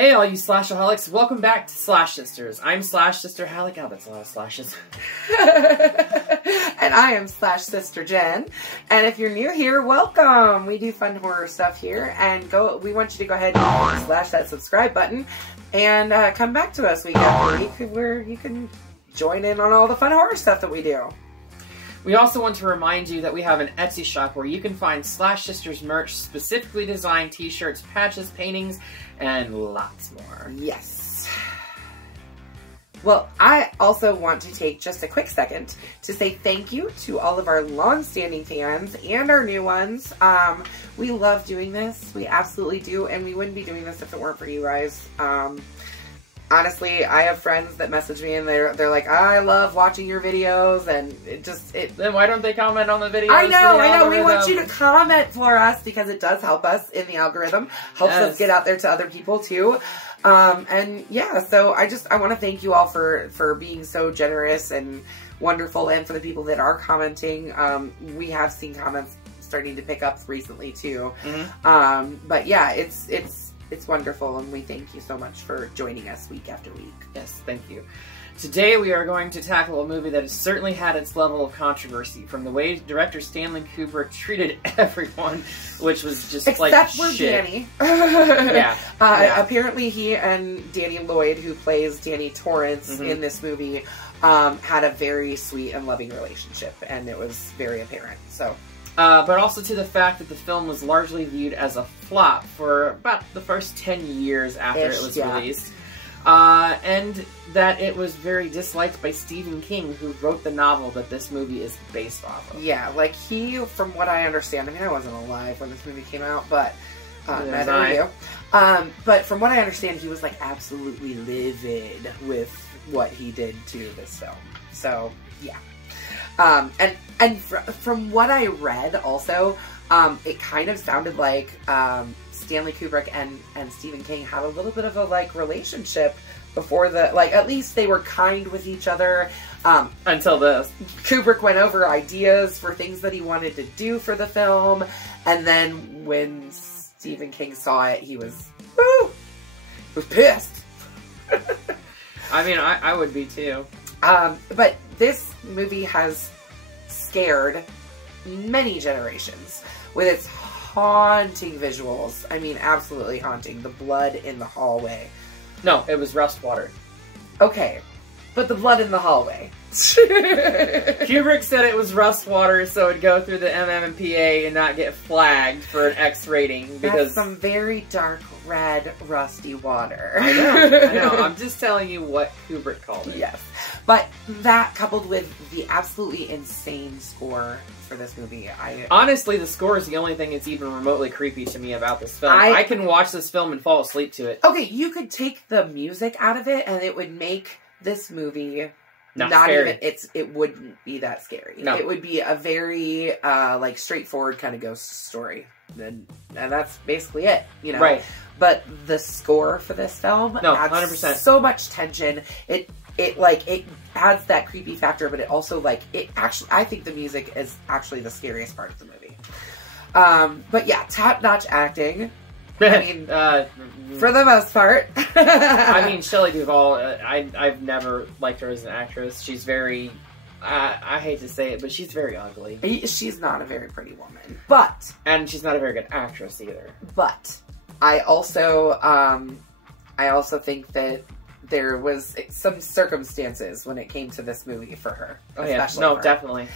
Hey all you slashaholics, welcome back to Slash Sisters. I'm Slash Sister Hallie. God, that's a lot of slashes. And I am Slash Sister Jen. And if you're new here, welcome! We do fun horror stuff here, and we want you to go ahead and slash that subscribe button and come back to us week after week where you can join in on all the fun horror stuff that we do. We also want to remind you that we have an Etsy shop where you can find Slash Sisters merch, specifically designed t-shirts, patches, paintings, and lots more. Yes. Well, I also want to take just a quick second to say thank you to all of our long-standing fans and our new ones. We love doing this. We absolutely do, and we wouldn't be doing this if it weren't for you guys. Honestly, I have friends that message me and they're like, I love watching your videos, and Then why don't they comment on the videos? I know. We want you to comment for us because it does help us in the algorithm. Helps us get out there to other people too. And yeah, so I want to thank you all for being so generous and wonderful, and for the people that are commenting. We have seen comments starting to pick up recently too. Mm-hmm. But yeah, it's wonderful, and we thank you so much for joining us week after week. Yes, thank you. Today we are going to tackle a movie that has certainly had its level of controversy, from the way director Stanley Kubrick treated everyone, which was just except for shit. Danny. Yeah. Apparently he and Danny Lloyd, who plays Danny Torrance in this movie, had a very sweet and loving relationship, and it was very apparent. So. But also to the fact that the film was largely viewed as a flop for about the first 10 years after it was released. And that it was very disliked by Stephen King, who wrote the novel that this movie is based off of. Yeah, like from what I understand, I mean, I wasn't alive when this movie came out, but neither are you. But from what I understand, he was like absolutely livid with what he did to this film. So, yeah. And from what I read also, it kind of sounded like Stanley Kubrick and Stephen King had a little bit of a relationship before at least they were kind with each other. Until this. Kubrick went over ideas for things that he wanted to do for the film, and then when Stephen King saw it, he was pissed. I mean, I would be too. But this movie has scared many generations with its haunting visuals. I mean, absolutely haunting. The blood in the hallway. No, it was rust water. Okay, but the blood in the hallway. Kubrick said it was rust water so it'd go through the MMPA and not get flagged for an X rating, because... That's some very dark, red, rusty water. I know. I'm just telling you what Kubrick called it. Yes. But that, coupled with the absolutely insane score for this movie, honestly, the score is the only thing that's even remotely creepy to me about this film. I can watch this film and fall asleep to it. Okay, you could take the music out of it and it would make this movie... Not scary. It wouldn't be that scary. No. It would be a very, straightforward kind of ghost story. And that's basically it, you know? Right. But the score for this film adds 100%. so much tension. It adds that creepy factor, but it also, I think the music is actually the scariest part of the movie. But yeah, top-notch acting. I mean, for the most part. I mean, Shelley Duvall, I've never liked her as an actress. She's very, I hate to say it, but she's very ugly. She's not a very pretty woman. And she's not a very good actress either. But I also think that there was some circumstances when it came to this movie for her. Oh yeah, no, definitely.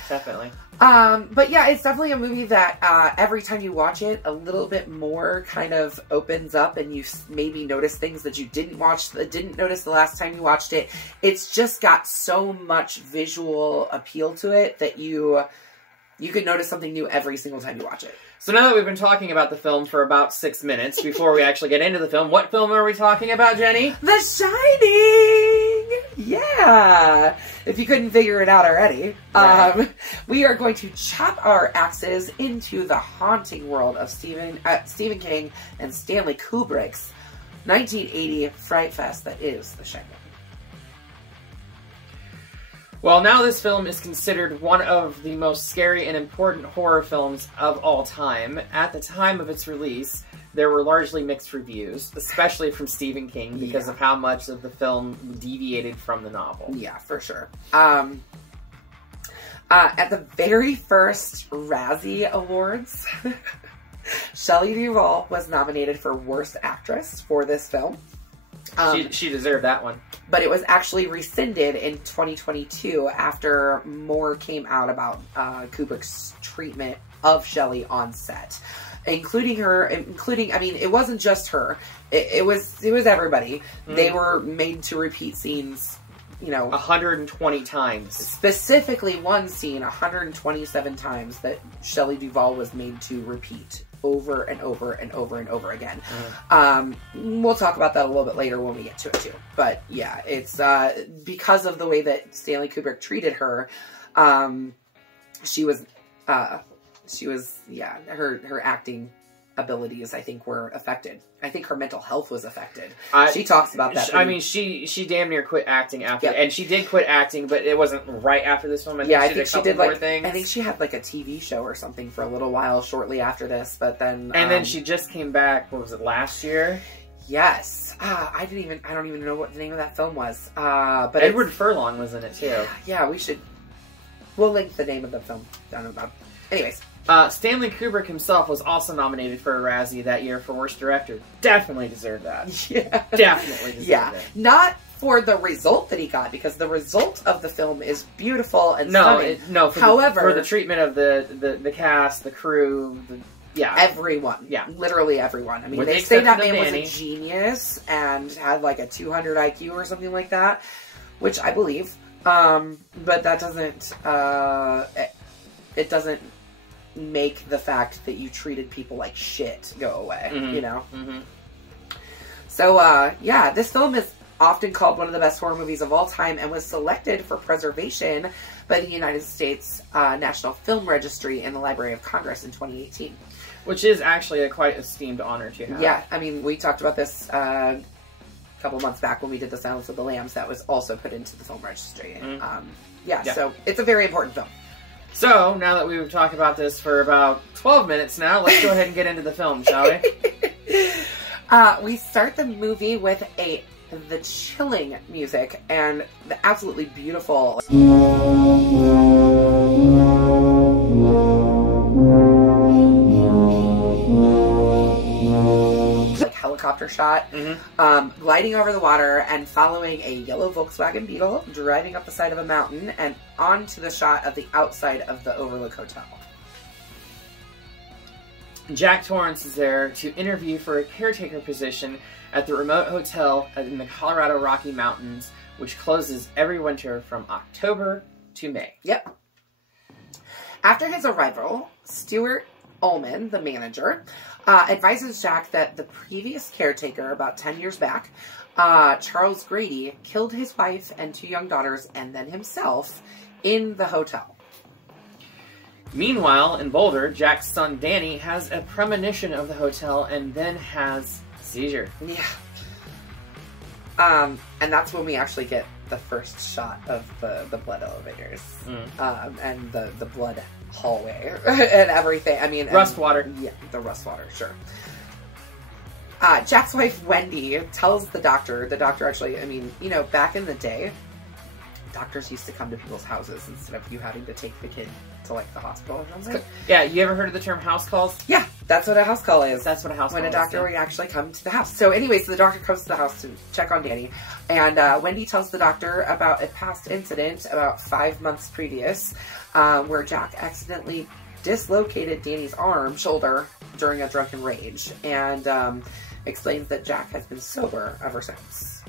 But yeah, it's definitely a movie that every time you watch it, a little bit more kind of opens up, and you maybe notice things that you didn't notice the last time you watched it. It's just got so much visual appeal to it that you can notice something new every single time you watch it. So now that we've been talking about the film for about 6 minutes before we actually get into the film, what film are we talking about, Jenny? The Shining! Yeah! If you couldn't figure it out already. Right. We are going to chop our axes into the haunting world of Stephen King and Stanley Kubrick's 1980 fright fest that is The Shining. Well, now this film is considered one of the most scary and important horror films of all time. At the time of its release, there were largely mixed reviews, especially from Stephen King, because of how much of the film deviated from the novel. Yeah, for sure. At the very first Razzie Awards, Shelley Duvall was nominated for Worst Actress for this film. She deserved that one. But it was actually rescinded in 2022 after more came out about Kubrick's treatment of Shelley on set. Including, I mean, it wasn't just her. It was everybody. They were made to repeat scenes, you know, 120 times. Specifically one scene 127 times that Shelley Duvall was made to repeat over and over and over and over again. We'll talk about that a little bit later when we get to it too. But yeah, it's because of the way that Stanley Kubrick treated her, she was her acting abilities, I think, were affected. I think her mental health was affected. She talks about that. I mean, she damn near quit acting after, and she did quit acting, but it wasn't right after this film. I think she did like things. I think she had like a TV show or something for a little while shortly after this, but then then she just came back. What was it, last year? Yes. I don't even know what the name of that film was. But Edward Furlong was in it too. Yeah, we'll link the name of the film down about. Anyways. Stanley Kubrick himself was also nominated for a Razzie that year for Worst Director. Definitely deserved that. Yeah. Definitely deserved it. Not for the result that he got, because the result of the film is beautiful and stunning. However, for the treatment of the cast, the crew, everyone. Yeah. Literally everyone. I mean, they say that man was a genius and had like a 200 IQ or something like that, which I believe. But that doesn't, it doesn't make the fact that you treated people like shit go away, you know? So, yeah, this film is often called one of the best horror movies of all time and was selected for preservation by the United States National Film Registry in the Library of Congress in 2018. Which is actually a quite esteemed honor to have. Yeah, I mean, we talked about this a couple months back when we did The Silence of the Lambs. That was also put into the film registry. So it's a very important film. So, now that we've talked about this for about 12 minutes now, let's go ahead and get into the film, shall we? We start the movie with the chilling music and the absolutely beautiful helicopter shot, gliding over the water and following a yellow Volkswagen Beetle driving up the side of a mountain and onto the shot of the outside of the Overlook Hotel. Jack Torrance is there to interview for a caretaker position at the remote hotel in the Colorado Rocky Mountains, which closes every winter from October to May. Yep. After his arrival, Stuart Ullman, the manager, advises Jack that the previous caretaker, about 10 years back, Charles Grady, killed his wife and 2 young daughters and then himself in the hotel. Meanwhile, in Boulder, Jack's son Danny has a premonition of the hotel and then has a seizure. Yeah. And that's when we actually get the first shot of the blood elevators. And the blood hallway and everything. I mean, rust water. Yeah, the rust water, sure. Jack's wife, Wendy, tells the doctor actually, I mean, you know, back in the day, doctors used to come to people's houses instead of you having to take the kid to, like, the hospital or something. Yeah, you ever heard of the term house calls? Yeah, that's what a house call is. That's what a house call is. When a doctor would actually come to the house. So anyway, so the doctor comes to the house to check on Danny, and Wendy tells the doctor about a past incident about 5 months previous, where Jack accidentally dislocated Danny's shoulder during a drunken rage, and explains that Jack has been sober ever since.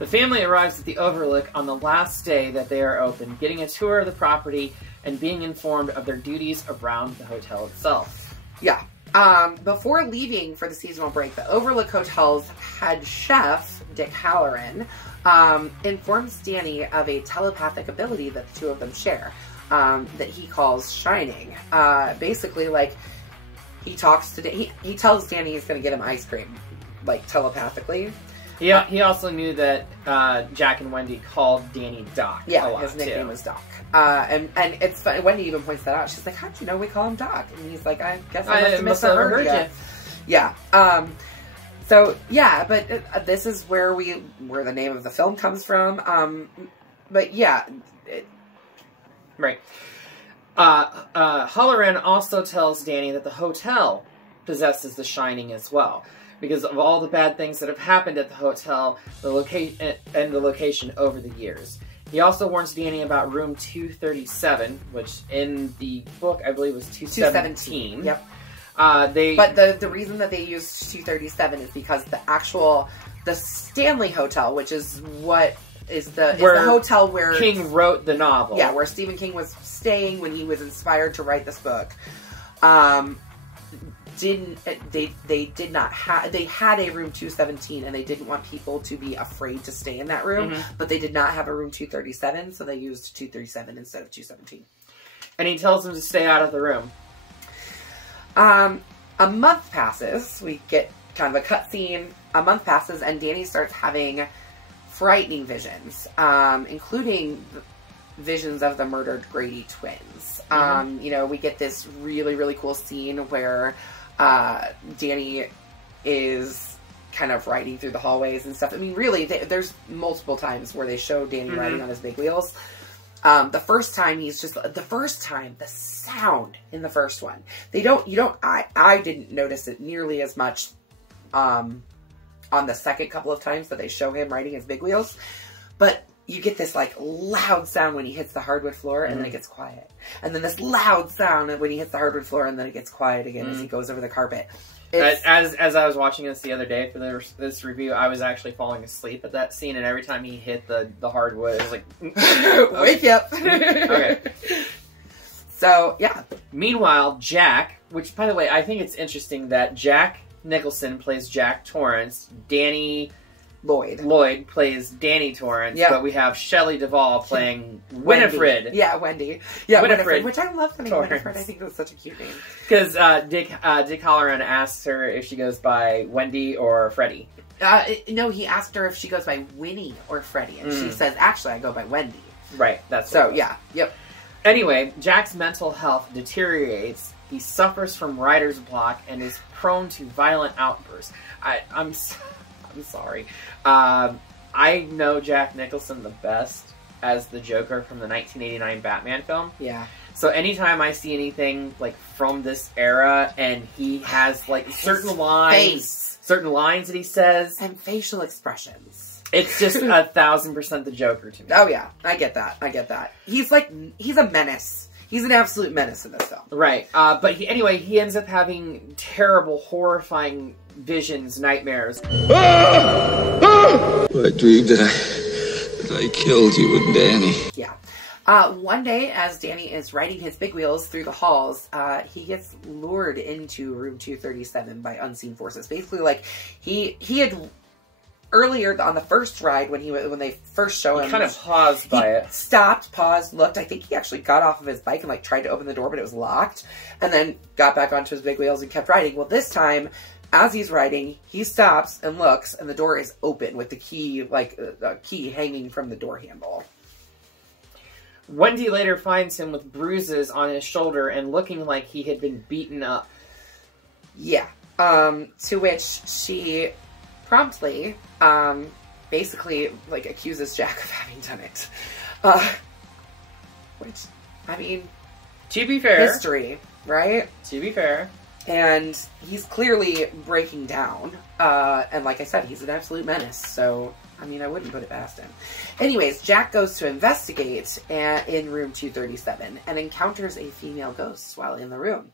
The family arrives at the Overlook on the last day that they are open, getting a tour of the property and being informed of their duties around the hotel itself. Yeah. Before leaving for the seasonal break, the Overlook Hotel's head chef, Dick Halloran, informs Danny of a telepathic ability that the two of them share, that he calls shining. Basically, like, he talks to he tells Danny he's going to get him ice cream, like, telepathically. He also knew that Jack and Wendy called Danny Doc. Yeah, a lot, his nickname was Doc. And it's funny, Wendy even points that out. She's like, "How'd you know we call him Doc?" And he's like, "I guess I must have misheard you." Yeah. So yeah, but this is where the name of the film comes from. But yeah. Right. Halloran also tells Danny that the hotel possesses the Shining as well, because of all the bad things that have happened at the hotel, the location over the years. He also warns Danny about room 237, which in the book I believe was 217. Yep. But the reason that they used 237 is because the Stanley Hotel, which is what is the hotel where King wrote the novel. Yeah, where Stephen King was staying when he was inspired to write this book. They had a room 217 and they didn't want people to be afraid to stay in that room, but they did not have a room 237, so they used 237 instead of 217. And he tells them to stay out of the room. A month passes. We get kind of a cutscene. A month passes and Danny starts having frightening visions, including visions of the murdered Grady twins. We get this really, really cool scene where Danny is kind of riding through the hallways and stuff. I mean, really, there's multiple times where they show Danny riding on his big wheels. The first time the sound in the first one, I didn't notice it nearly as much, on the second couple of times that they show him riding his big wheels, but you get this like loud sound when he hits the hardwood floor and then it gets quiet. And then this loud sound when he hits the hardwood floor and then it gets quiet again as he goes over the carpet. As I was watching this the other day for this review, I was actually falling asleep at that scene, and every time he hit the hardwood, it was like... Wake up! Okay. So, yeah. Meanwhile, Jack, which, by the way, I think it's interesting that Jack Nicholson plays Jack Torrance, Danny... Lloyd plays Danny Torrance, but we have Shelley Duvall playing Winifred. Yeah, Wendy. Yeah, Winifred. Which I love the name Winifred. I think that's such a cute name. Because Dick Halloran asks her if she goes by Wendy or Freddie. No, he asked her if she goes by Winnie or Freddie, and she says, actually, I go by Wendy. Right, that's so, yeah, yep. Anyway, Jack's mental health deteriorates. He suffers from writer's block and is prone to violent outbursts. I'm sorry. I know Jack Nicholson the best as the Joker from the 1989 Batman film. Yeah. So anytime I see anything like from this era and he has like certain lines that he says and facial expressions, it's just 1,000% the Joker to me. Oh yeah, I get that. He's a menace. He's an absolute menace in this film. Right. But he ends up having terrible, horrifying visions, nightmares. I dreamed that I killed you and Danny. Yeah. One day, as Danny is riding his big wheels through the halls, he gets lured into room 237 by unseen forces. Basically, like, he had... Earlier on the first ride, when they first show him, he kind of paused by it. Stopped, paused, looked. I think he actually got off of his bike and like tried to open the door, but it was locked. And then got back onto his big wheels and kept riding. Well, this time, as he's riding, he stops and looks, and the door is open with the key, like a key hanging from the door handle. Wendy later finds him with bruises on his shoulder and looking like he had been beaten up. Yeah. To which she promptly, basically, like, accuses Jack of having done it. Which, I mean... To be fair. History, right? To be fair. And he's clearly breaking down. And like I said, he's an absolute menace. So, I mean, I wouldn't put it past him. Anyways, Jack goes to investigate in room 237 and encounters a female ghost while in the room.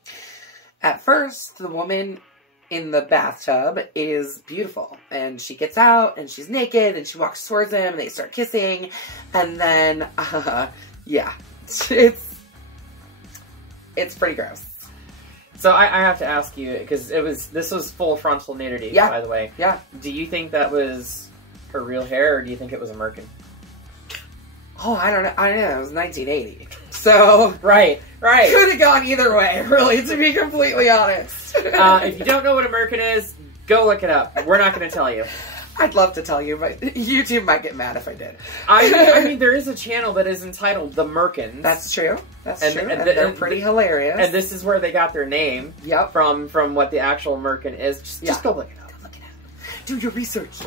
At first, the woman in the bathtub is beautiful. And she gets out, and she's naked, and she walks towards him, and they start kissing. And then, yeah. It's pretty gross. So I have to ask you, because this was full frontal nudity, by the way. Yeah. Do you think that was her real hair, or do you think it was a merkin? Oh, I don't know. It was 1980. So... Right. Could have gone either way, really, to be completely honest. If you don't know what a merkin is, go look it up. We're not going to tell you. I'd love to tell you, but YouTube might get mad if I did. I mean, there is a channel that is entitled The Merkins. That's true. That's true. And they're pretty hilarious. And this is where they got their name. Yep. From what the actual Merkin is. Just go look it up. Do your research.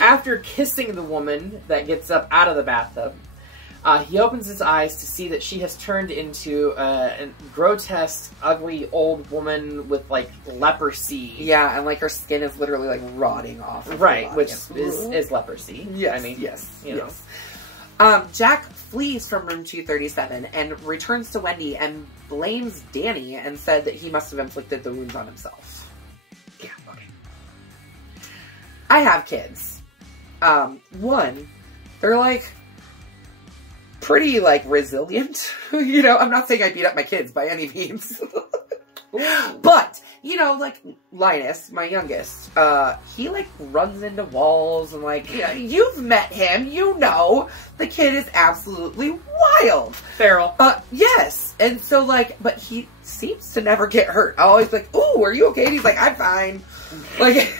After kissing the woman that gets up out of the bathtub, he opens his eyes to see that she has turned into a grotesque, ugly old woman with, like, leprosy. Yeah, and, like, her skin is literally, like, rotting off. Right, which is leprosy. Yes, I mean, yes, you know. Jack flees from room 237 and returns to Wendy and blames Danny and said that he must have inflicted the wounds on himself. Yeah, okay. I have kids. One, they're, like, pretty, like, resilient. You know, I'm not saying I beat up my kids by any means. But, you know, like, Linus, my youngest, he, like, runs into walls and, like, yeah, you've met him, you know. The kid is absolutely wild. Feral. Yes. And so, like, but he seems to never get hurt. I always like, ooh, are you okay? And he's like, I'm fine. Like...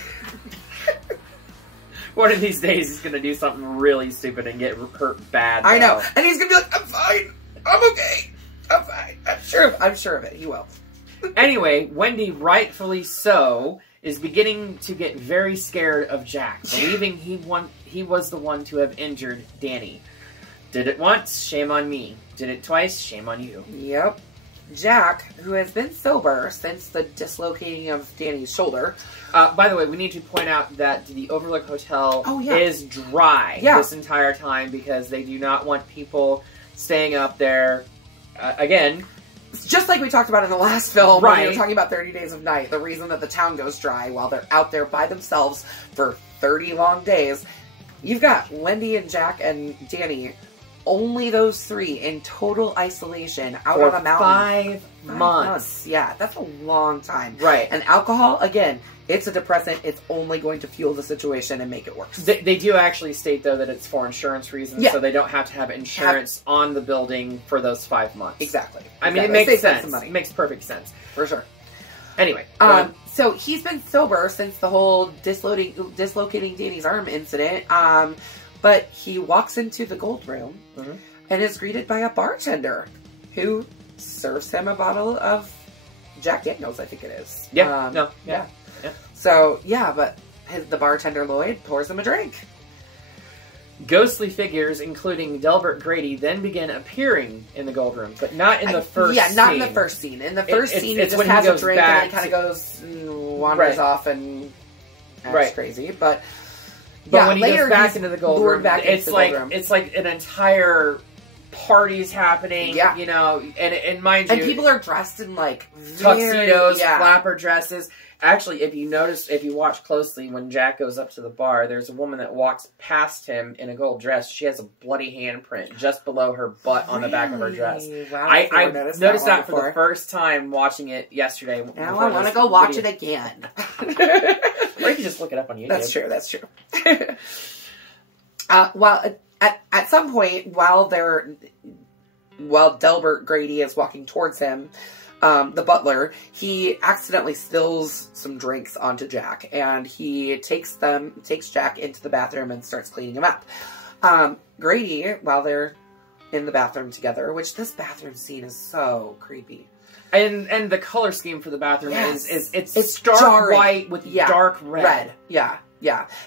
One of these days he's going to do something really stupid and get hurt bad. I know. And he's going to be like, I'm fine. I'm okay. I'm fine. I'm sure of it. He will. Anyway, Wendy, rightfully so, is beginning to get very scared of Jack, believing he was the one to have injured Danny. Did it once, shame on me. Did it twice, shame on you. Yep. Jack, who has been sober since the dislocating of Danny's shoulder. By the way, we need to point out that the Overlook Hotel is dry this entire time because they do not want people staying up there. Again, just like we talked about in the last film, right. when we were talking about 30 Days of Night, the reason that the town goes dry while they're out there by themselves for 30 long days. You've got Wendy and Jack and Danny, only those three in total isolation out for on a mountain. 5 months. Yeah, that's a long time. Right. And alcohol, again, it's a depressant. It's only going to fuel the situation and make it worse. They do actually state, though, that it's for insurance reasons, so they don't have to have insurance on the building for those 5 months. Exactly. I mean, it makes sense. It makes perfect sense. For sure. Anyway. So he's been sober since the whole dislocating Danny's arm incident. But he walks into the gold room and is greeted by a bartender who serves him a bottle of Jack Daniels, I think it is. Yeah. Yeah. So, yeah, but the bartender, Lloyd, pours him a drink. Ghostly figures, including Delbert Grady, then begin appearing in the gold room, but not in the first scene. Yeah, not in the first scene. In the first scene, he just has a drink and he kind of goes and wanders off and acts crazy. But when he goes back into the gold room, it's like an entire party's happening. Yeah. You know, and mind you, and people are dressed in like tuxedos, flapper dresses. Actually, if you watch closely, when Jack goes up to the bar, there's a woman that walks past him in a gold dress. She has a bloody handprint just below her butt on the back of her dress. Wow, I noticed that for the first time watching it yesterday. Now I want to go watch it again. Or you can just look it up on YouTube. That's true. Well, at some point, while Delbert Grady is walking towards him, the butler, he accidentally spills some drinks onto Jack, and he takes Jack into the bathroom and starts cleaning him up. Grady, while they're in the bathroom together, which this bathroom scene is so creepy. And the color scheme for the bathroom is stark jarring. White with dark red. Yeah.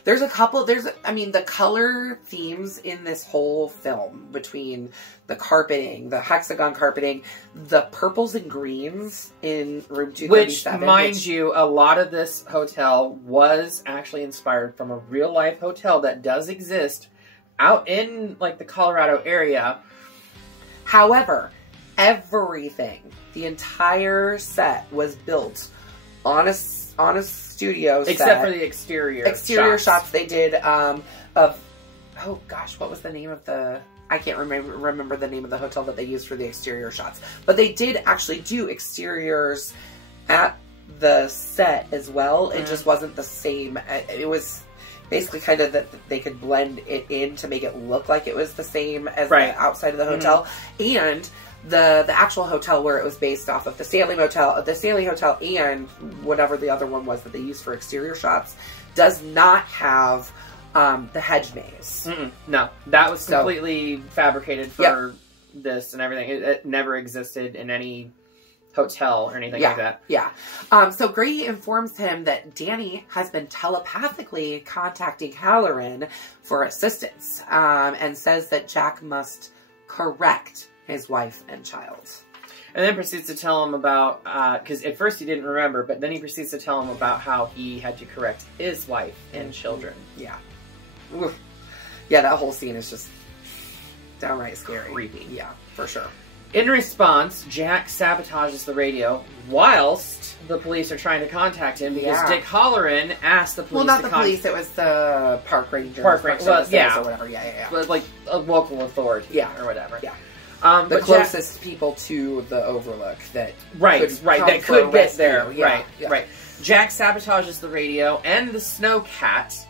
The color themes in this whole film, between the carpeting, the hexagon carpeting, the purples and greens in room 237. Which, mind you, a lot of this hotel was actually inspired from a real life hotel that does exist out in, like, the Colorado area. However, everything, the entire set was built on a studio set. Except for the exterior shots they did of, oh gosh, what was the name of the... I can't remember the name of the hotel that they used for the exterior shots. But they did actually do exteriors at the set as well. It just wasn't the same. It was basically kind of that they could blend it in to make it look like it was the same as the outside of the hotel. And the actual hotel where it was based off of, the Stanley Hotel, and whatever the other one was that they used for exterior shots, does not have the hedge maze. No, that was completely fabricated for this and everything. It never existed in any hotel or anything like that. Yeah. So Grady informs him that Danny has been telepathically contacting Halloran for assistance, and says that Jack must correct his wife and child. And then proceeds to tell him about, because at first he didn't remember, but then he proceeds to tell him about how he had to correct his wife and children. Yeah. Oof. Yeah, that whole scene is just downright scary. Creepy. Yeah, for sure. In response, Jack sabotages the radio whilst the police are trying to contact him because Dick Halloran asked the police to contact... Well, not the police, it was the park ranger. Park ranger, well, yeah. Or whatever, yeah. But like a local authority or whatever. Yeah. The closest people to the Overlook that could get there. Yeah, right. Jack sabotages the radio and the snowcat,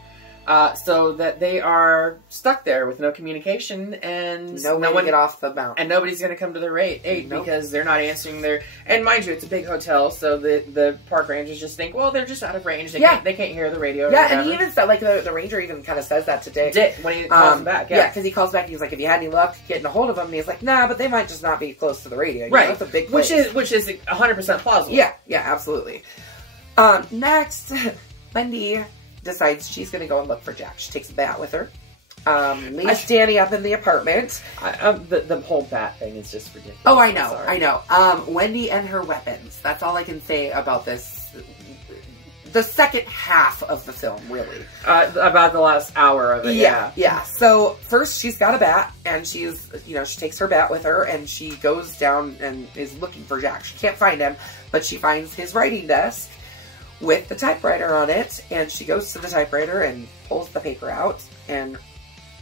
so that they are stuck there with no communication and no way to get off the mountain. And nobody's going to come to their aid because they're not answering their... And mind you, it's a big hotel, so the park rangers just think, well, they're just out of range. They can't hear the radio. Yeah, and he even said, like, the ranger even kind of says that to Dick. When he calls him back, Yeah, because he calls back and he's like, have you had any luck getting a hold of them? And he's like, nah, but they might just not be close to the radio. You know, it's a big place. Which is 100% plausible. Yeah, absolutely. Next, Wendy decides she's going to go and look for Jack. She takes a bat with her. Leaves Danny up in the apartment. The whole bat thing is just ridiculous. Oh, I know. Wendy and her weapons. That's all I can say about this. The second half of the film, really. About the last hour of it, yeah. So, first she's got a bat, and she takes her bat with her, and she goes down and is looking for Jack. She can't find him, but she finds his writing desk with the typewriter on it, and she goes to the typewriter and pulls the paper out and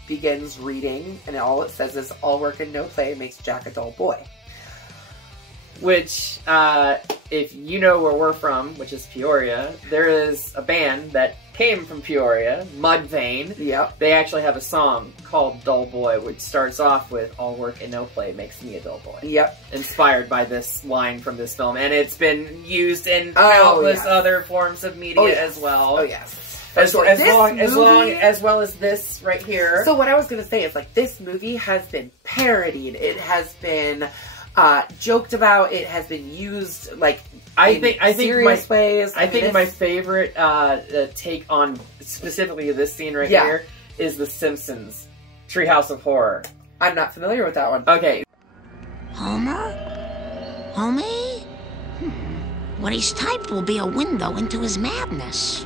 begins reading, and all it says is, all work and no play makes Jack a dull boy. Which, if you know where we're from, which is Peoria, there is a band that came from Peoria, Mudvayne. Yep. They actually have a song called Dull Boy, which starts off with, all work and no play makes me a dull boy. Yep. Inspired by this line from this film, and it's been used in countless other forms of media as well. Oh, yes. As well as this right here. So what I was going to say is, like, this movie has been parodied. It has been joked about. It has been used, like, serious ways. I think my favorite take on specifically this scene right here is The Simpsons, Treehouse of Horror. I'm not familiar with that one. Okay. Homer? Homie? What he's typed will be a window into his madness.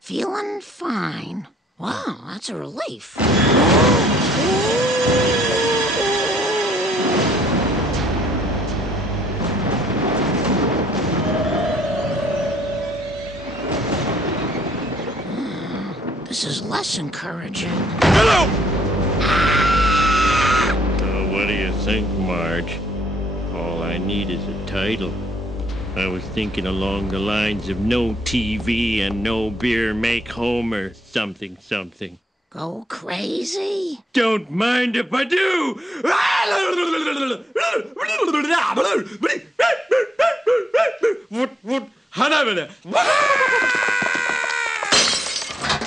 Feeling fine. Wow, that's a relief. This is less encouraging. Hello! What do you think, Marge? All I need is a title. I was thinking along the lines of no TV and no beer make Homer something something. Go crazy? Don't mind if I do!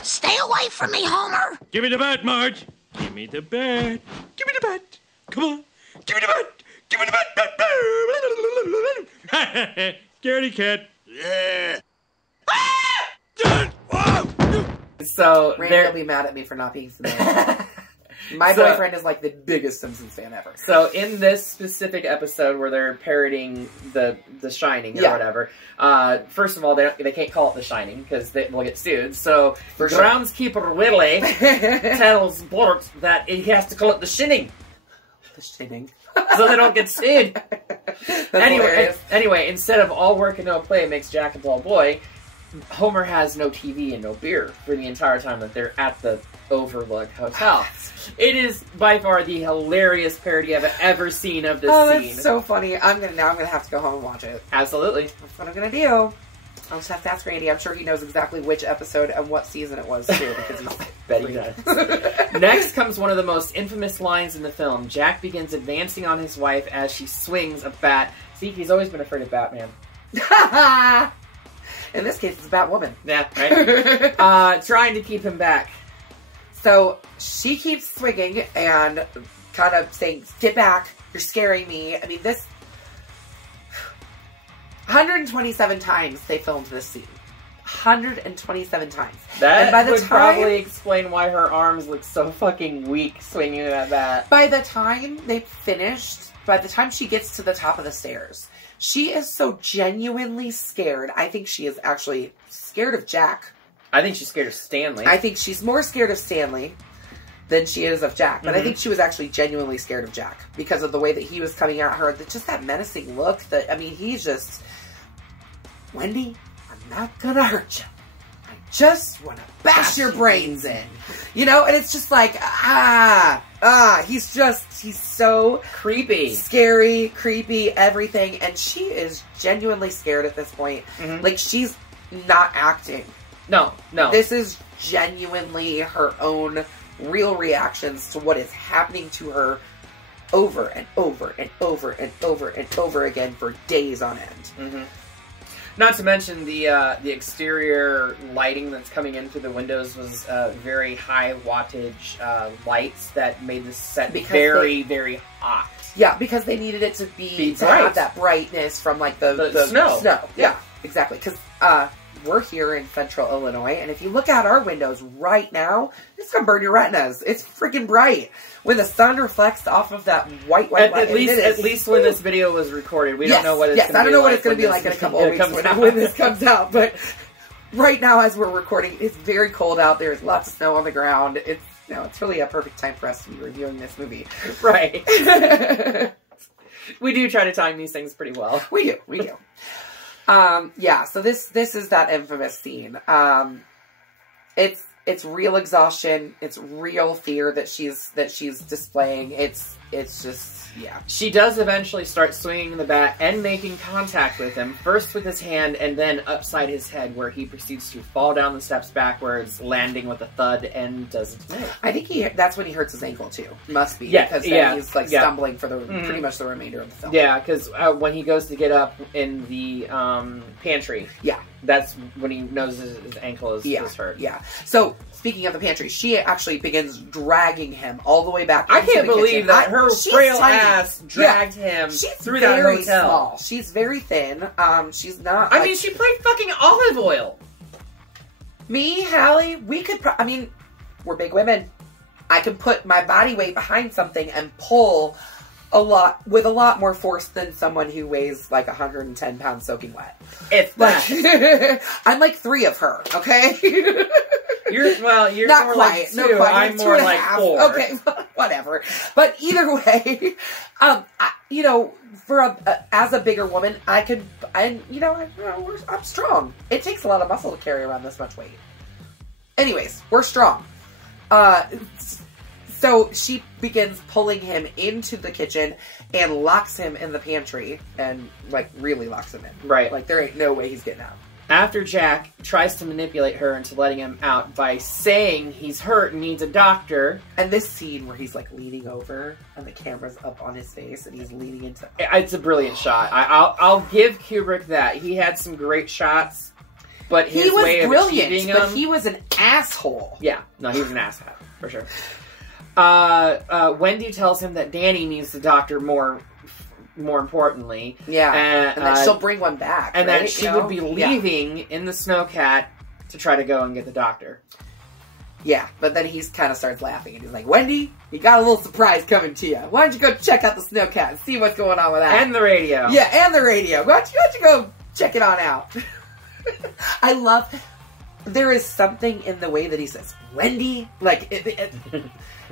Stay away from me, Homer! Give me the bat, Marge! Give me the bat! Give me the bat! Come on! Give me the bat! Give me the bat! Scaredy cat! So Randy will be mad at me for not being familiar. My boyfriend is like the biggest Simpsons fan ever. So in this specific episode where they're parodying the Shining or whatever, first of all, they can't call it The Shining because they will get sued. So groundskeeper Willie tells Bort that he has to call it The Shinning. The Shinning. So they don't get sued. Anyway, instead of all work and no play makes Jack a dull boy, Homer has no TV and no beer for the entire time that they're at the Overlook Hotel. It is by far the hilarious parody I've ever seen of this scene. That's so funny. Now I'm gonna have to go home and watch it. Absolutely. That's what I'm gonna do. I'll just have to ask Randy. I'm sure he knows exactly which episode and what season it was, too, because he's... Bet he does. Next comes one of the most infamous lines in the film. Jack begins advancing on his wife as she swings a bat. See, he's always been afraid of Batman. In this case, it's a Batwoman. Yeah, right? Trying to keep him back. So, she keeps swinging and kind of saying, get back, you're scaring me. I mean, this... 127 times they filmed this scene. 127 times. That would probably explain why her arms look so fucking weak swinging that bat. By the time they finished, by the time she gets to the top of the stairs, she is so genuinely scared. I think she is actually scared of Jack. I think she's scared of Stanley. I think she's more scared of Stanley than she is of Jack. But I think she was actually genuinely scared of Jack because of the way that he was coming at her. Just that menacing look that, I mean, he's just... Wendy, I'm not gonna hurt you. I just want to bash your brains in. You know? And it's just like, he's so... creepy. Scary, creepy, everything. And she is genuinely scared at this point. Like, she's not acting. No. This is genuinely her own real reactions to what is happening to her over and over and over and over and over again for days on end. Not to mention the exterior lighting that's coming in through the windows was very high wattage lights that made this set very hot. Yeah, because they needed it to have that brightness from like the snow. Yeah, exactly. Because we're here in central Illinois, and if you look out our windows right now, it's gonna burn your retinas. It's freaking bright. When the sun reflects off of that white light. At least when this video was recorded. We don't know what it's going to be like. I don't know what it's going to be like in a couple of weeks when this comes out. But right now, as we're recording, it's very cold out. There's lots of snow on the ground. It's really a perfect time for us to be reviewing this movie. Right. We do try to time these things pretty well. We do. Yeah, so this is that infamous scene. It's real exhaustion. It's real fear that she's displaying. It's just, yeah. She does eventually start swinging the bat and making contact with him, first with his hand and then upside his head, where he proceeds to fall down the steps backwards, landing with a thud and doesn't move. I think that's when he hurts his ankle too. Must be. Yeah, because then he's like stumbling for pretty much the remainder of the film. Yeah, because when he goes to get up in the pantry, that's when he knows his ankle is hurt. Yeah. So, speaking of the pantry, she actually begins dragging him all the way back into I can't the believe kitchen. that her frail ass dragged him through that hotel. She's very small. She's very thin. She's not... I mean, she played fucking Olive Oil. Me, Hallie, we could... we're big women. I could put my body weight behind something and pull with a lot more force than someone who weighs like 110 pounds soaking wet. It's like, I'm like 3 of her, okay? You're not more quite, like 2. I'm more like 4. Okay, whatever. But either way, as a bigger woman, I'm strong. It takes a lot of muscle to carry around this much weight. Anyways, we're strong. So she begins pulling him into the kitchen and locks him in the pantry and, like, really locks him in. Right. Like, there ain't no way he's getting out. After Jack tries to manipulate her into letting him out by saying he's hurt and needs a doctor. And this scene where he's, like, leaning over and the camera's up on his face and he's leaning into... It's a brilliant shot. I'll give Kubrick that. He had some great shots, but his way of achieving them... But he was an asshole. Yeah. No, he was an asshole, for sure. Wendy tells him that Danny needs the doctor more importantly. Yeah. And that she'll bring one back. And that she would be leaving in the snowcat to try to go and get the doctor. Yeah, but then he kind of starts laughing and he's like, Wendy, you got a little surprise coming to you. Why don't you go check out the snowcat and see what's going on with that? And the radio. Yeah, and the radio. Why don't you go check it on out? I love... There is something in the way that he says, Wendy. Like,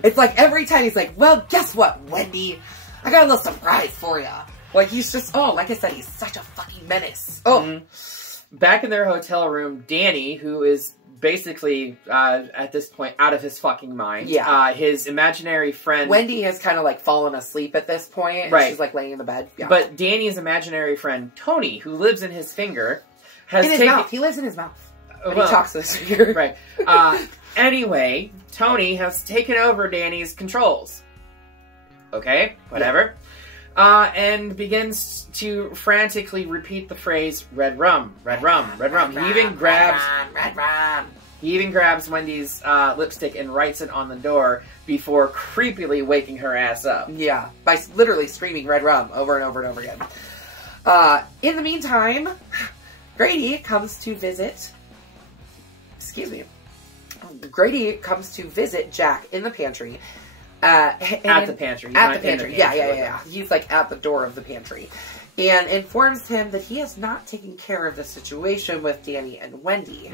it's like every time he's like, well, guess what, Wendy? I got a little surprise for you. Like, he's just, like I said, he's such a fucking menace. Oh. Mm-hmm. Back in their hotel room, Danny, who is basically, at this point, out of his fucking mind. Yeah. His imaginary friend... Wendy has kind of, like, fallen asleep at this point. And she's, like, laying in the bed. Yeah. But Danny's imaginary friend, Tony, who lives in his finger... has in his mouth. He lives in his mouth. He talks to this figure. Right. Anyway, Tony has taken over Danny's controls. Okay, whatever. And begins to frantically repeat the phrase, red rum, red rum, red rum. He even grabs... Red rum. He even grabs Wendy's lipstick and writes it on the door before creepily waking her ass up. Yeah, by literally screaming red rum over and over and over again. In the meantime, Grady comes to visit... Excuse me. Grady comes to visit Jack in the pantry. At the pantry. At the pantry. Yeah. He's like at the door of the pantry. And informs him that he has not taken care of the situation with Danny and Wendy.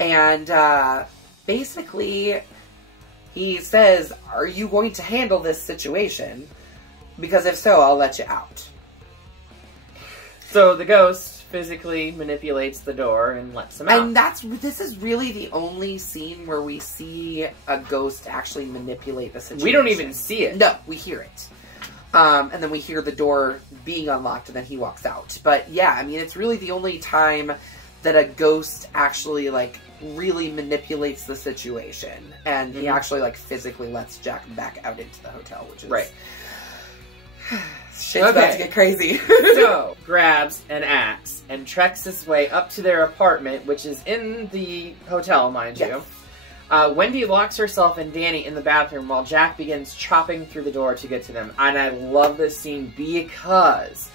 And basically, he says, are you going to handle this situation? Because if so, I'll let you out. So the ghost physically manipulates the door and lets him out. And this is really the only scene where we see a ghost actually manipulate the situation. We don't even see it. No, we hear it. And then we hear the door being unlocked, and then he walks out. But yeah, I mean, it's really the only time that a ghost actually, like, really manipulates the situation. And he actually, like, physically lets Jack back out into the hotel, which is... Right. Shit's about to get crazy. So, grabs an axe and treks his way up to their apartment, which is in the hotel, mind you. Wendy locks herself and Danny in the bathroom while Jack begins chopping through the door to get to them. And I love this scene because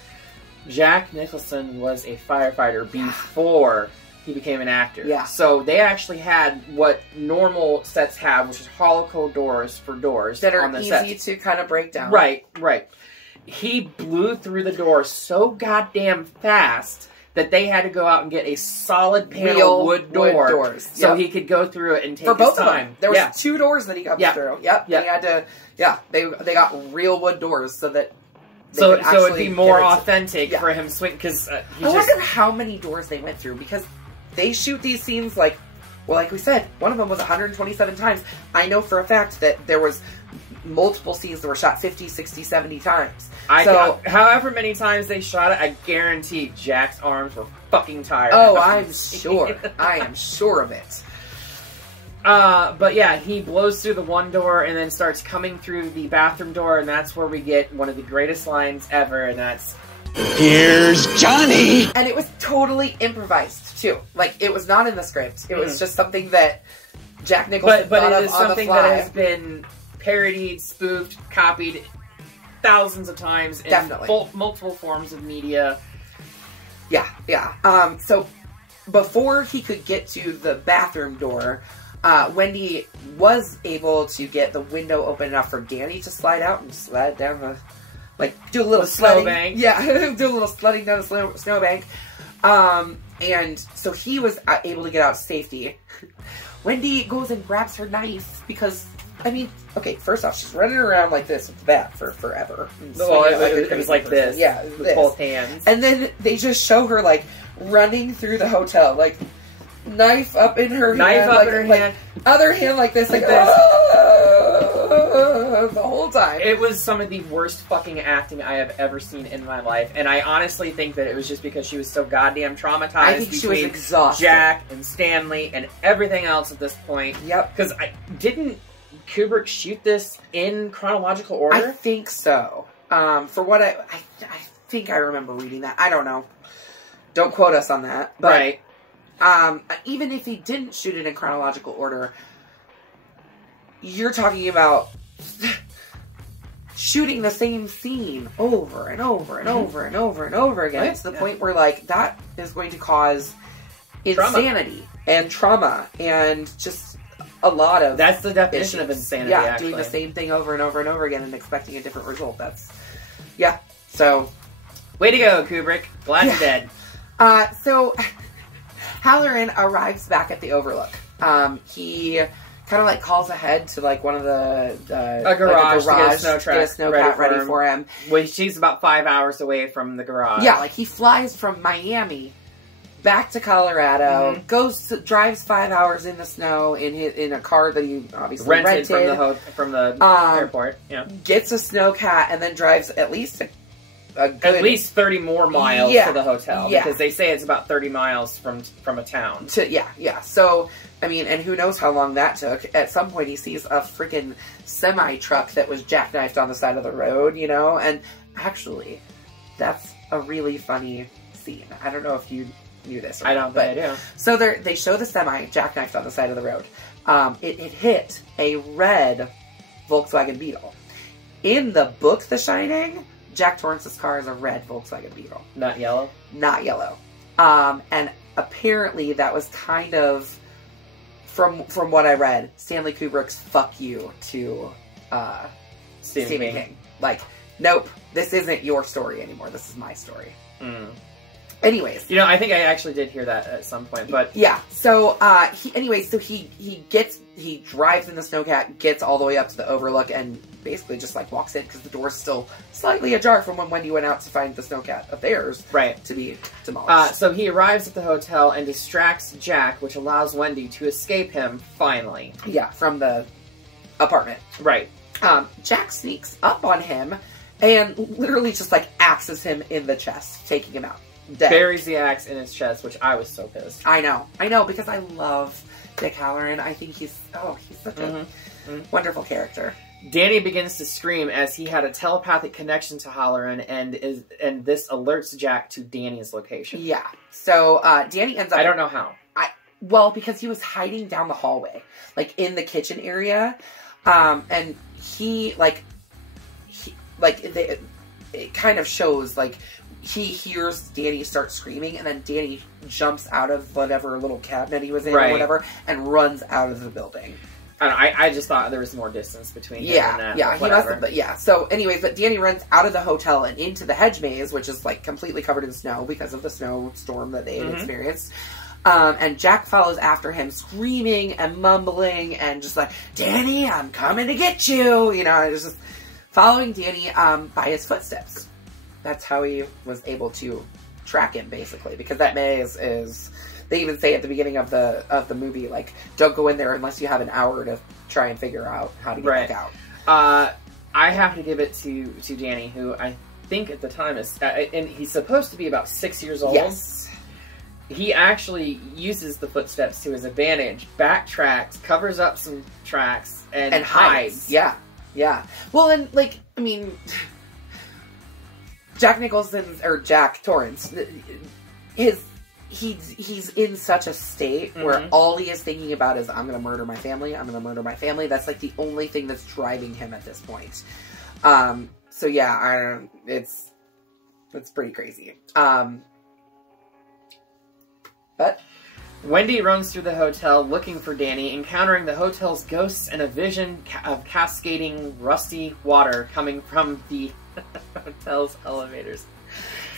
Jack Nicholson was a firefighter before he became an actor. Yeah. So they actually had what normal sets have, which is hollow core doors for doors that are on the easy sets. to kind of break down. Right. He blew through the door so goddamn fast that they had to go out and get a solid panel wood doors. So he could go through it and take for both his time. Of them. There was 2 doors that he got through. Yep. And he had to. Yeah. They got real wood doors so that. So it'd be more authentic for him swing because I wonder how many doors they went through because they shoot these scenes like we said, one of them was 127 times. I know for a fact that there was multiple scenes that were shot 50, 60, 70 times. However many times they shot it, I guarantee Jack's arms were fucking tired. Oh, I'm sure. I am sure of it. But yeah, he blows through the one door and then starts coming through the bathroom door, and that's where we get one of the greatest lines ever, and that's... Here's Johnny! And it was totally improvised, too. Like, it was not in the script. It was just something that Jack Nicholson thought of on the fly. But it is something that has been parodied, spoofed, copied thousands of times in multiple forms of media. Yeah. So, before he could get to the bathroom door... Wendy was able to get the window open enough for Danny to slide out and slide down the... Like, do a little sledding. Snowbank. Yeah, do a little sledding down the snowbank. And so he was able to get out safety. Wendy goes and grabs her knife because, I mean, okay, first off, she's running around like this with the bat for forever. Well, it was like this. Yeah, with both hands. And then they just show her, like, running through the hotel, like... Knife up in her hand. Other hand like this. Like this. The whole time. It was some of the worst fucking acting I have ever seen in my life. And I honestly think that it was just because she was so goddamn traumatized. I think she was exhausted. Jack and Stanley and everything else at this point. Yep. Because didn't Kubrick shoot this in chronological order? I think so. For what I think I remember reading that. I don't know. Don't quote us on that. But right. Even if he didn't shoot it in chronological order, you're talking about shooting the same scene over and over and over and over and over again. Right? To the point where, like, that is going to cause insanity and trauma and just a lot of That's the definition of insanity, actually. Doing the same thing over and over and over again and expecting a different result. That's, so... Way to go, Kubrick. Glad you're dead. So... Halloran arrives back at the Overlook. He kind of like calls ahead to like one of a garage to get a snow cat ready for him. Well, she's about 5 hours away from the garage. Yeah, like he flies from Miami back to Colorado, drives 5 hours in the snow in a car that he obviously rented from the airport. Yeah, gets a snow cat and then drives at least a good... At least 30 more miles to the hotel. Yeah. Because they say it's about 30 miles from a town. Yeah. So, I mean, and who knows how long that took. At some point, he sees a freaking semi-truck that was jackknifed on the side of the road, you know? And actually, that's a really funny scene. I don't know if you knew this or not. I don't, but I do. So they show the semi jackknifed on the side of the road. It hit a red Volkswagen Beetle. In the book The Shining, Jack Torrance's car is a red Volkswagen Beetle. Not yellow? Not yellow. And apparently that was kind of, from what I read, Stanley Kubrick's fuck you to Stephen King. Like, nope, this isn't your story anymore. This is my story. Anyways. You know, I think I actually did hear that at some point, but... Yeah, so, he drives in the Snowcat, gets all the way up to the Overlook, and basically just, like, walks in, because the door's still slightly ajar from when Wendy went out to find the Snowcat of theirs. Right. To be demolished. So he arrives at the hotel and distracts Jack, which allows Wendy to escape him, finally. Yeah, from the apartment. Right. Jack sneaks up on him, and literally just, like, axes him in the chest, taking him out. Dead. Buries the axe in his chest, which I was so pissed. I know, because I love Dick Halloran. I think he's such a wonderful character. Danny begins to scream as he had a telepathic connection to Halloran, and this alerts Jack to Danny's location. Yeah. So Danny ends up. I don't know how. Well, because he was hiding down the hallway, like in the kitchen area, and it kind of shows like. He hears Danny start screaming, and then Danny jumps out of whatever little cabinet he was in or whatever, and runs out of the building. I just thought there was more distance between him and that. Yeah, he must have, but yeah. So anyways, but Danny runs out of the hotel and into the hedge maze, which is like completely covered in snow because of the snowstorm that they had experienced. And Jack follows after him, screaming and mumbling, and just like, Danny, I'm coming to get you! You know, just following Danny by his footsteps. That's how he was able to track him, basically, because that maze is. They even say at the beginning of the movie, like, don't go in there unless you have an hour to try and figure out how to get back out. I have to give it to Danny, who I think at the time is, and he's supposed to be about 6 years old. Yes. He actually uses the footsteps to his advantage, backtracks, covers up some tracks, and hides. Yeah. Well, and like, I mean. Jack Torrance, he's in such a state where all he is thinking about is, I'm going to murder my family, That's like the only thing that's driving him at this point. So yeah, it's pretty crazy. But Wendy runs through the hotel looking for Danny, encountering the hotel's ghosts and a vision of cascading rusty water coming from the hotel's elevators.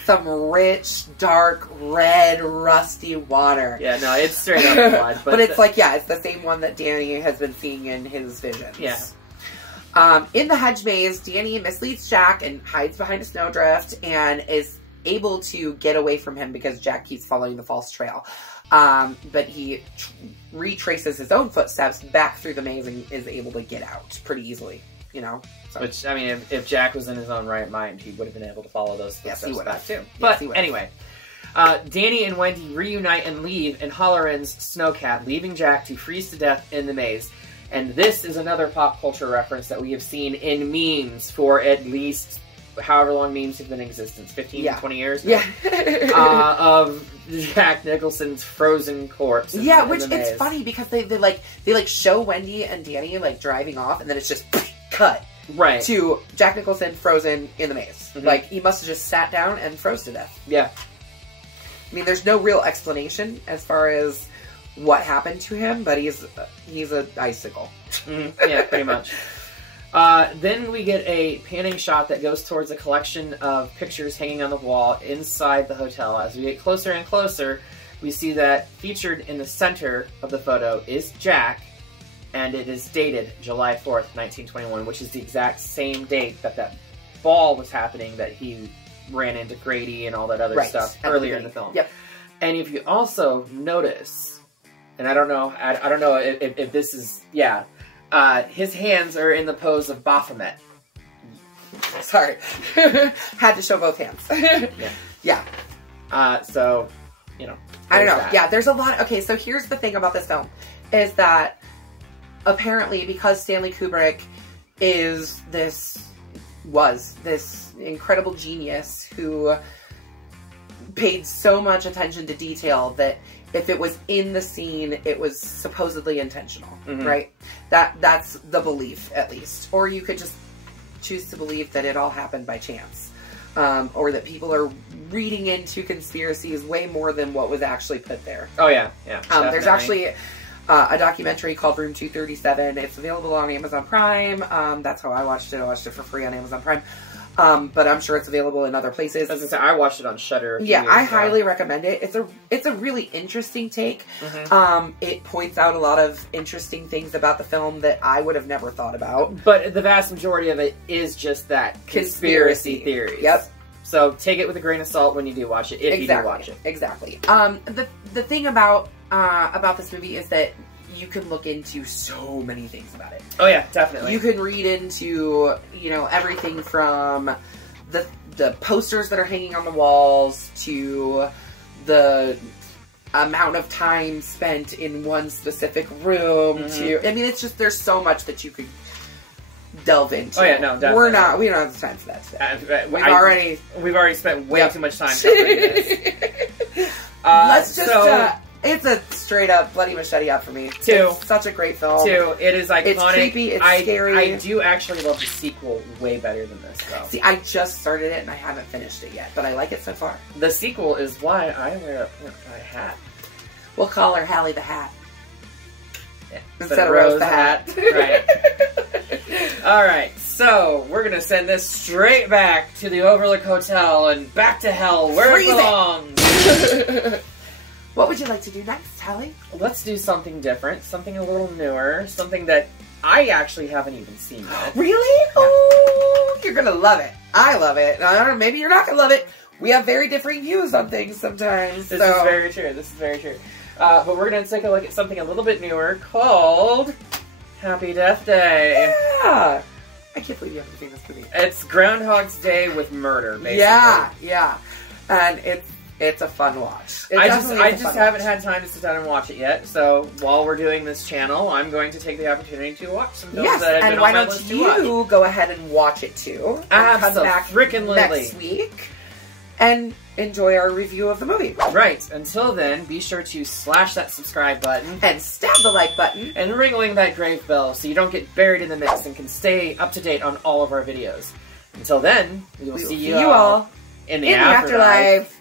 Some rich, dark, red, rusty water. Yeah, no, it's straight up blood. But it's like, yeah, it's the same one that Danny has been seeing in his visions. Yeah. In the hedge maze, Danny misleads Jack and hides behind a snowdrift and is able to get away from him because Jack keeps following the false trail. But he retraces his own footsteps back through the maze and is able to get out pretty easily, you know? So. Which, I mean, if Jack was in his own right mind, he would have been able to follow those footsteps back too. But anyway, Danny and Wendy reunite and leave in Halloran's Snowcat, leaving Jack to freeze to death in the maze. And this is another pop culture reference that we have seen in memes for at least however long memes have been in existence, 15, 20 years? Yeah. Of Jack Nicholson's frozen corpse. Yeah, which it's funny because they show Wendy and Danny like driving off, and then it's just cut to Jack Nicholson frozen in the maze. Like, he must have just sat down and froze to death. Yeah. I mean, there's no real explanation as far as what happened to him, but he's an icicle. Yeah, pretty much. Then we get a panning shot that goes towards a collection of pictures hanging on the wall inside the hotel. As we get closer and closer, we see that featured in the center of the photo is Jack, and it is dated July 4th, 1921, which is the exact same date that ball was happening, that he ran into Grady and all that other stuff earlier in the film. Yep. And if you also notice, and I don't know if this is, his hands are in the pose of Baphomet. Sorry. Had to show both hands. Yeah. So, you know. I don't know. That. Yeah, there's a lot. Okay, so here's the thing about this film. Is that apparently because Stanley Kubrick was this incredible genius who paid so much attention to detail that if it was in the scene, it was supposedly intentional, right? That's the belief, at least. Or you could just choose to believe that it all happened by chance. Or that people are reading into conspiracies way more than what was actually put there. Oh, yeah. There's actually a documentary called Room 237. It's available on Amazon Prime. That's how I watched it. I watched it for free on Amazon Prime. But I'm sure it's available in other places. As I said, I watched it on Shudder. Yeah, I highly recommend it. It's a really interesting take. It points out a lot of interesting things about the film that I would have never thought about. But the vast majority of it is just that conspiracy theories. Yep. So take it with a grain of salt when you do watch it, if you do watch it. Exactly. The thing about this movie is that you can look into so many things about it. Oh yeah, definitely. You can read into, you know, everything from the posters that are hanging on the walls to the amount of time spent in one specific room to, I mean, it's just, there's so much that you could delve into. Oh yeah, no, definitely. We don't have the time for that today. We've already spent way too much time covering this. Let's just, it's a straight up bloody machete up for me. It's such a great film. It is iconic. It's creepy, it's scary. I do actually love the sequel way better than this, though. See, I just started it and I haven't finished it yet, but I like it so far. The sequel is why I wear a hat. We'll call her Hallie the Hat. Yeah. Instead of Rose the Hat. Right. Alright, so we're going to send this straight back to the Overlook Hotel and back to hell where it belongs. What would you like to do next, Hallie? Let's do something different, something a little newer, something that I actually haven't even seen yet. Really? Yeah. Oh, you're going to love it. I love it. Maybe you're not going to love it. We have very differing views on things sometimes. This is very true. But we're going to take a look at something a little bit newer called Happy Death Day. Yeah. I can't believe you haven't seen this movie. It's Groundhog's Day with murder, basically. Yeah. And it's a fun watch. I just haven't had time to sit down and watch it yet. So while we're doing this channel, I'm going to take the opportunity to watch some films that have been on my list to watch. Why don't you go ahead and watch it too? And come back next week and enjoy our review of the movie. Right. Until then, be sure to slash that subscribe button. And stab the like button. And ring that grave bell so you don't get buried in the mix and can stay up to date on all of our videos. Until then, we will see you all in the afterlife.